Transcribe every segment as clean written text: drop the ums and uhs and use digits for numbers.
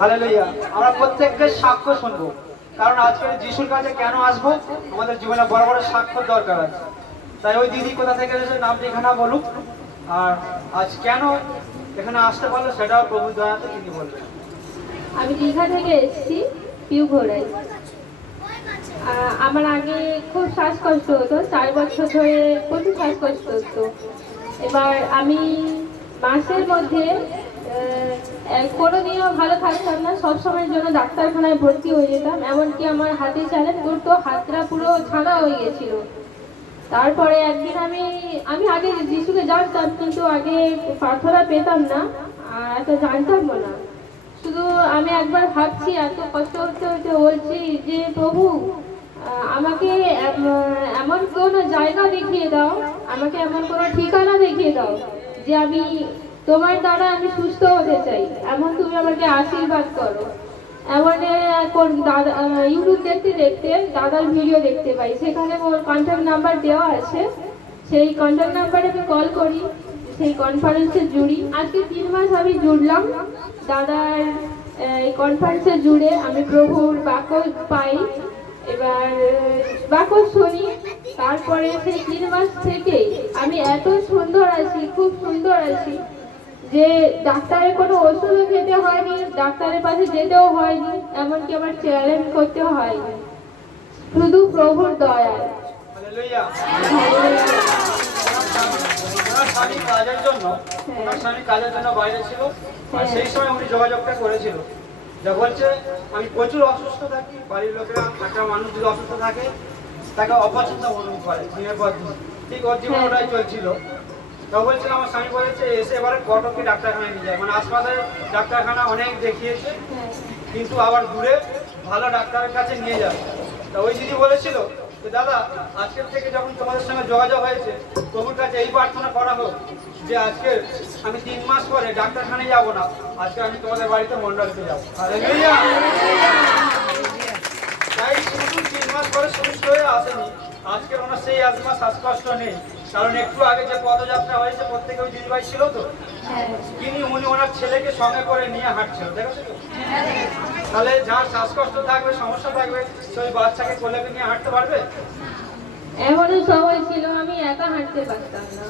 Hallelujah. আমরা প্রত্যেককে সাক্ষ্য শুনবো, কারণ আজকে যিশুর কাছে কেন আসবো, আমাদের জীবনে বড় বড় সাক্ষ্য দরকার আছে। তাই ওই দিদি কোথা থেকে এসেছে নাম ঠিকানা বলুক, আর আজ কেন এখানে আসতে পারলো সেটাও প্রভু দয়াতে তিনি বলবেন। আমি দীঘা থেকে এসেছি, পিউ ঘোড়াই। আমার আগে খুব শ্বাসকষ্ট হতো, 4 বছর ধরে প্রচুর শ্বাসকষ্ট হতো। এবার আমি মাসের মধ্যে কোনোদিনও ভালো থাকতাম না, সবসময়ের জন্য ডাক্তারখানায় ভর্তি হয়ে যেতাম। এমনকি আমার হাতে চ্যালেঞ্জ করতো, হাতটা পুরো ছাড়া হয়ে গেছিল। তারপরে একদিন আমি আগে যিশুকে জানতাম, কিন্তু আগে প্রার্থনা পেতাম না, আর এত জানতাম না। শুধু আমি একবার ভাবছি, এত কষ্ট হতে হতে বলছি যে প্রভু আমাকে এমন কোনো জায়গা দেখিয়ে দাও, আমাকে এমন কোনো ঠিকানা দেখিয়ে দাও যে আমি তোমার দ্বারা আমি সুস্থ হতে চাই, এমন তুমি আমাকে আশীর্বাদ করো। এমন দাদা ইউটিউব দেখতে দেখতে দাদার ভিডিও দেখতে পাই, সেখানে ওর কন্ট্যাক্ট নাম্বার দেওয়া আছে। সেই কন্ট্যাক্ট নাম্বারে আমি কল করি, সেই কনফারেন্সে জুড়ি। আজকে 3 মাস আমি জুড়লাম দাদার এই কনফারেন্সে জুড়ে। আমি প্রভুর বাক্য পাই, এবার বাক্য শুনি। তারপরে সেই 3 মাস থেকে আমি এত সুন্দর আছি, খুব সুন্দর আছি, যে ডাক্তারের কোনো ওষুধও খেতে হয়নি, ডাক্তারের পাশে যেতেও হয়নি, এমনকি আমার চ্যালেঞ্জ করতেও হয়নি, শুধু প্রভুর দয়ায়। হালেলুয়া। ওনার স্বামী কাজের জন্য বাইরে ছিল, আর সেই সময় উনি যোগাযোগটা করেছিল, যা বলছে আমি প্রচুর অসুস্থ থাকি, বাড়ির লোকেরা একটা মানুষ যদি অসুস্থ থাকে তাকে অপছন্দ অনুভব করে দিনের পর দিন, ঠিক ওর জীবন ওটাই চলছিল। তো বলছিল আমার স্বামী বলেছে এসে এবারে কটকে ডাক্তারখানায় নিয়ে যায়, মানে আশপাশের ডাক্তারখানা অনেক দেখিয়েছে, কিন্তু আবার দূরে ভালো ডাক্তারের কাছে নিয়ে যাবে। তা ওই দিদি বলেছিল যে দাদা আজকের থেকে যখন তোমাদের সঙ্গে যোগাযোগ হয়েছে, প্রভুর কাছে এই প্রার্থনা করা হোক যে আজকে আমি 3 মাস পরে ডাক্তারখানায় যাব না, আজকে আমি তোমাদের বাড়িতে মণ্ডলীতে যাবো। হালেলুয়া। তাই শুধু 3 মাস পরে সুস্থ হয়ে আসেনি, আজকে ওনার সেই আজমা শ্বাসকষ্ট নেই, কারণ একটু আগে যে পদযাত্রা হয়েছে প্রত্যেকে ওই দিদিভাই ছিল তো, উনি ওনার ছেলেকে সঙ্গে করে নিয়ে হাঁটছিল, দেখেছো তো? তাহলে যার শ্বাসকষ্ট থাকবে, সমস্যা থাকবে, সেই বাচ্চাকে কোলে নিয়ে হাঁটতে পারবে? এমনও সময় ছিল আমি একা হাঁটতে পারতাম না।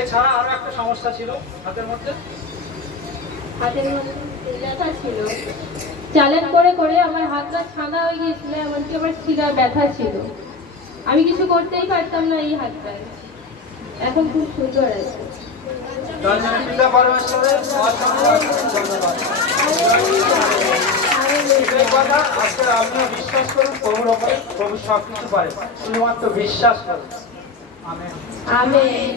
এছাড়া আরো একটা সমস্যা ছিল হাতের মধ্যে ব্যথা ছিল, চ্যালেঞ্জ করে করে আমার হাতটা ছাদা হয়ে গিয়েছিল, এমনকি আমার শিরা ব্যথা ছিল, আমি কিছু করতেই পারতাম না এই হাতটায়। এখন খুব সুন্দর আছে। পিতা পরমেশ্বরের ধন্যবাদ। আজকে আপনিও বিশ্বাস করুন প্রভুর ওপরে, প্রভু সবকিছু পারে, শুধুমাত্র বিশ্বাস করুন। আমেন। আমেন।